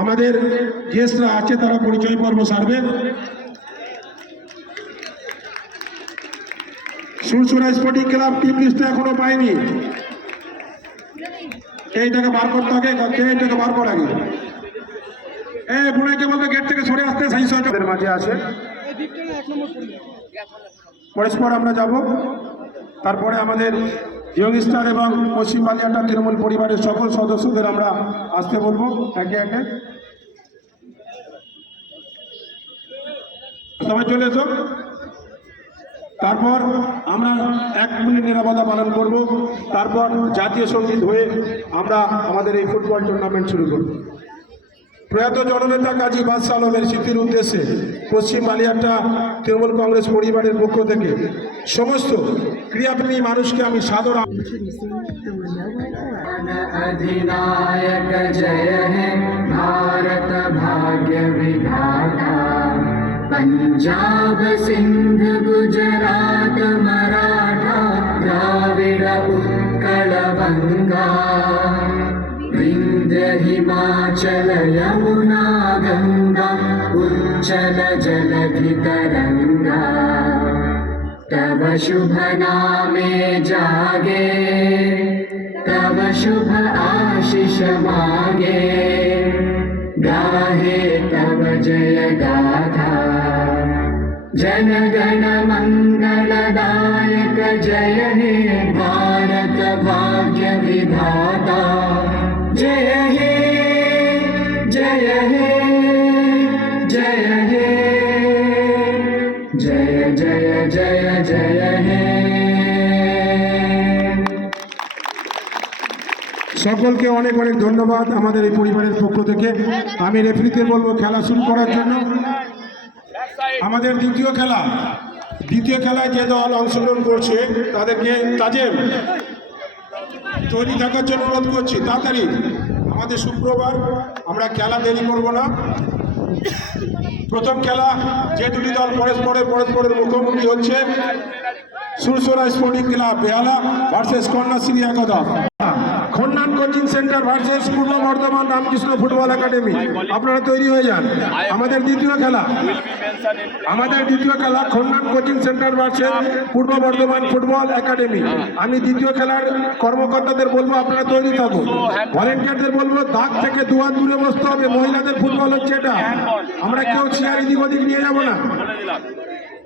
আমাদের গেস্টরা আছে তারা পরিচয় পর্ব সারবে। সুরসুরা স্পোর্টিং ক্লাব টিম লিস্টটা এখনো পাইনি, এইটাকে বার করতে হবে, এইটাকে বার করা আগে। বুড়াইকে বলতে গেট থেকে সরে আসতে সেই সহযোগের মাঝে আছে। পরস্পর আমরা যাব, তারপরে আমাদের ইয়ংস্টার এবং পশ্চিম বালিয়াটা তৃণমূল পরিবারের সকল সদস্যদের আমরা আসতে বলবো একে একে। সবাই চলে এসো। তারপর আমরা 1 মিনিট নিরাপত্তা পালন করব, তারপর জাতীয় সঙ্গীত হয়ে আমরা আমাদের এই ফুটবল টুর্নামেন্ট শুরু করব। প্রয়াত জননেতা কাজী বাদশাহ আলমের স্মৃতির উদ্দেশ্যে পশ্চিম বালিয়াটা তৃণমূল কংগ্রেস পরিবারের পক্ষ থেকে সমস্ত ক্রীড়াপ্রেমী মানুষকে আমি সাদর अधिनायक जय है भारत भाग्य विधाता पंजाब सिंध गुजरात मराठा द्राविड़ उत्कल गंगा विंध्य हिमाचल यमुना गंगा उच्चल जलधि तरंगा तव शुभ नामे जागे तव शुभ आशीष मागे गाहे तव जय गाथा जन गण मंगलदायक जय हे भारत भाग्य विधाता जय हे जय हे जय हे जय जय जय जय हे। সকলকে অনেক অনেক ধন্যবাদ আমাদের এই পরিবারের পক্ষ থেকে। আমি রেফারিতে বলবো খেলা শুরু করার জন্য। আমাদের দ্বিতীয় খেলায় যে দল অংশগ্রহণ করছে তাদেরকে তাজেম তৈরি থাকার জন্য অনুরোধ করছি। তাড়াতাড়ি, আমাদের শুক্রবার, আমরা খেলা দেরি করব না। প্রথম খেলা যে দুটি দল পরস্পরের মুখোমুখি হচ্ছে, সুরসুরা স্পোর্টিং ক্লাব বেহালা ভার্সেস কন্যাশ্রী একদা, খন্নান কোচিং সেন্টার ভার্সেস পূর্ব বর্ধমান রামকৃষ্ণ ফুটবল একাডেমি। আপনারা তৈরি হয়ে যান। আমাদের দ্বিতীয় খেলা খন্নান কোচিং সেন্টার ভার্সেস পূর্ব বর্ধমান ফুটবল একাডেমি। আমি দ্বিতীয় খেলার কর্মকর্তাদের বলবো আপনারা তৈরি থাকুন। ভলেন্টিয়ারদের বলবো দাগ থেকে 2 হাত দূরে বসতে হবে। মহিলাদের ফুটবল হচ্ছে এটা, আমরা কেউ চেয়ার এদিক ওদিক নিয়ে যাবো না।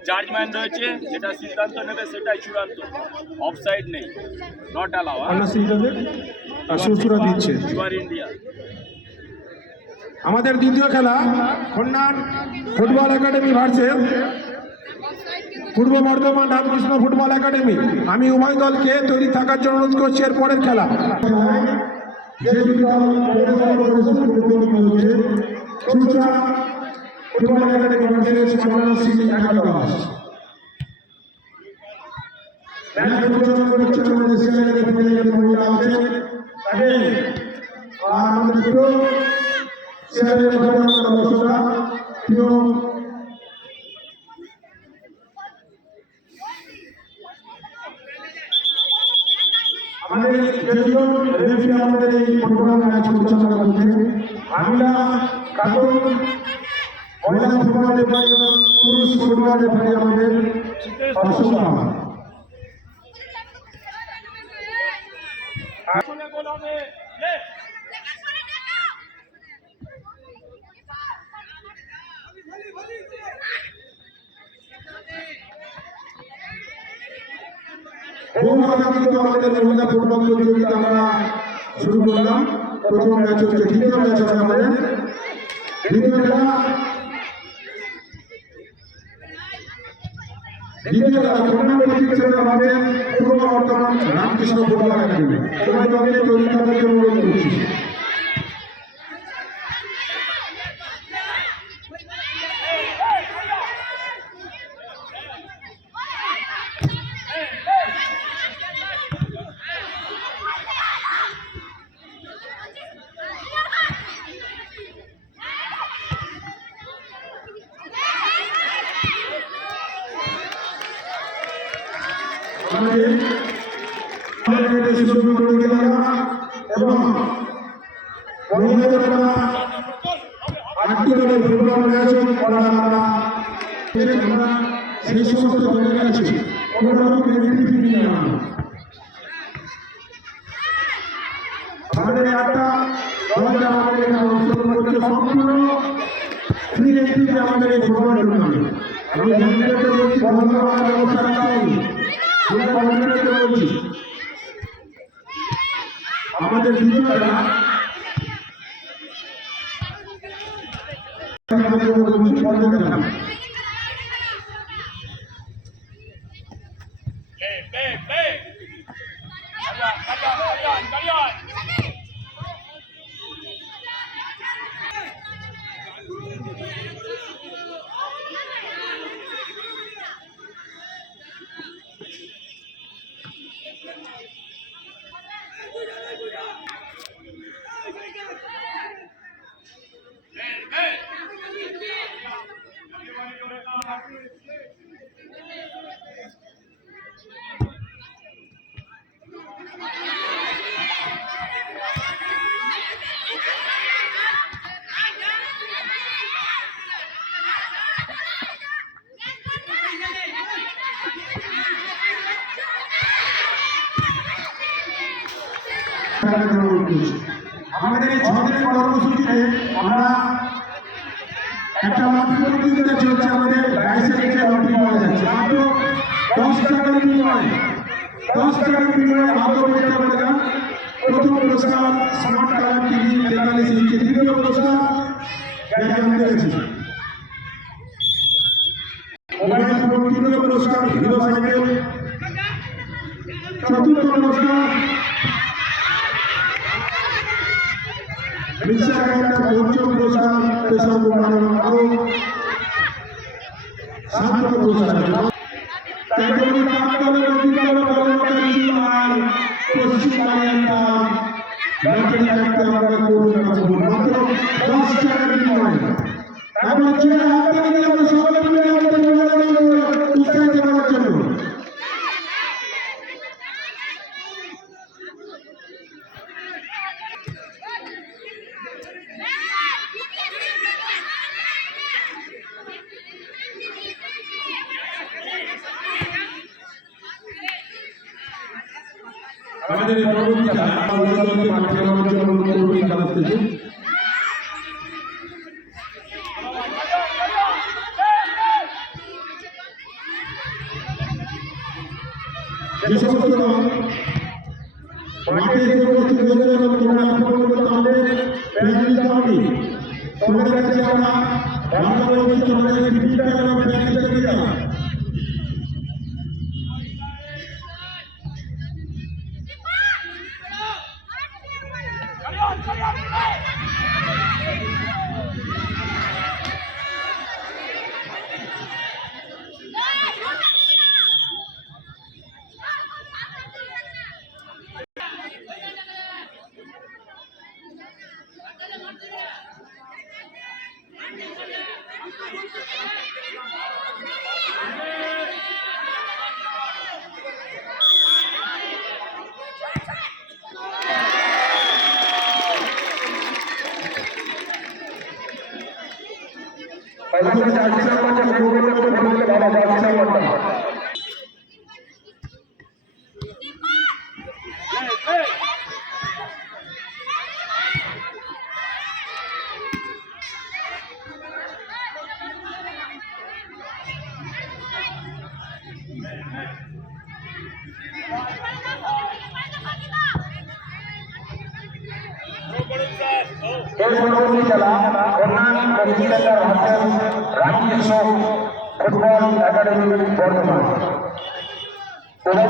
জাজমেন্ট রয়েছে, যেটা সিদ্ধান্ত নেবে সেটাই চূড়ান্ত। অফসাইড নেই, নট অ্যালাউ। সুরসুরা দিচ্ছে। আমাদের দ্বিতীয় খেলা খন্নান ফুটবল একাডেমি ভার্সেস পূর্ব বর্ধমান রামকৃষ্ণ ফুটবল একাডেমি। আমি উভয় দলকে তৈরি থাকার জন্য অনুরোধ করছি। এর পরের খেলা ফুটবল একাডেমি ভার্সেস কন্যাশ্রী একাদশ। আমাদের এই ফুটবল ম্যাচ পরিচালনা করছে আমরা কার্টুন মহিলা ফুটবল রেফারি এবং পুরুষ ফুটবল রেফারি আমাদের অসংখ্য। আমাদের মহিলা ফুটবল প্রতিযোগিতা আমরা শুরু করলাম। প্রথম ম্যাচ হচ্ছে, দ্বিতীয় ম্যাচ হবে আমাদের দ্বিতীয় খেলা খন্নান কোচিং সেন্টার ভাবে পূর্ব বর্ধমান রামকৃষ্ণ ফুটবল একাডেমি। সবাই দলকে তৈরি থাকার জন্য অনুরোধ করছি। এবং মহিলাদের আমরা 8টি দলের ফুটবল ম্যাচও করার আমরা সেই সমস্ত দলের কাছে কোনো রকম বেনিফিট নিয়ে না। আমাদের একটা দল আমাদের এখানে অংশগ্রহণ করছে সম্পূর্ণ ফ্রি এন্ট্রিতে আমাদের এই ফুটবল টুর্নামেন্ট। আমি কমিটিকে বলছি বন্ধ করার ব্যবস্থা রাখতে হবে। আমি কমিটিকে বলছি আমাদের দ্বিতীয় খেলা আমাদের বলছি বন্ধ খেলা। আমাদের এই 6 দিনের কর্মসূচিতে আমরা একটা লটারি প্রতিযোগিতা চলছে। আমাদের বাইসাইকেল লটারি পাওয়া যাচ্ছে মাত্র 10 টাকার বিনিময়ে 10 টাকার বিনিময়ে আত্মপরীক্ষা করে দেন। প্রথম পুরস্কার স্মার্ট কালার টিভি 43 ইঞ্চি, দ্বিতীয় পুরস্কার ব্যাটারি রয়েছে মোবাইল ফোন, তৃতীয় পুরস্কার হিরো সাইকেল, চতুর্থ পুরস্কার রিক্সা গাড়িটা, পঞ্চম পুরস্কার পেশা আরো 7 পুরস্কার। তারপরে প্রাক্তনের অধিকার কর্মচারী আর পশ্চিম বাংলার লটারি কাটতে আমরা করুন মাত্র 10 টাকার বিনিময়ে। এখন যে হাত থেকে আমরা সকলে মিলে আমাদের উৎসাহিত করার জন্য আমাদের এই পরবর্তী খেলা অভিযোগকে মাঠে নামার জন্য অনুরোধ করব এই খেলা থেকে। যে সমস্ত দল মাঠে এসে উপস্থিত হয়েছে এবং তোমরা আক্রমণ করতে হবে প্যানেল দাবি তোমাদের কাছে আমরা বাংলা বলছি তোমাদের টিকিটটা এবং প্যানেলটা দিয়ে দাও। এই পরবর্তী খেলা কল্যাণ কম্পিউটার হাসেন রামকৃষ্ণ ফুটবল একাডেমি বর্ধমান। খেলা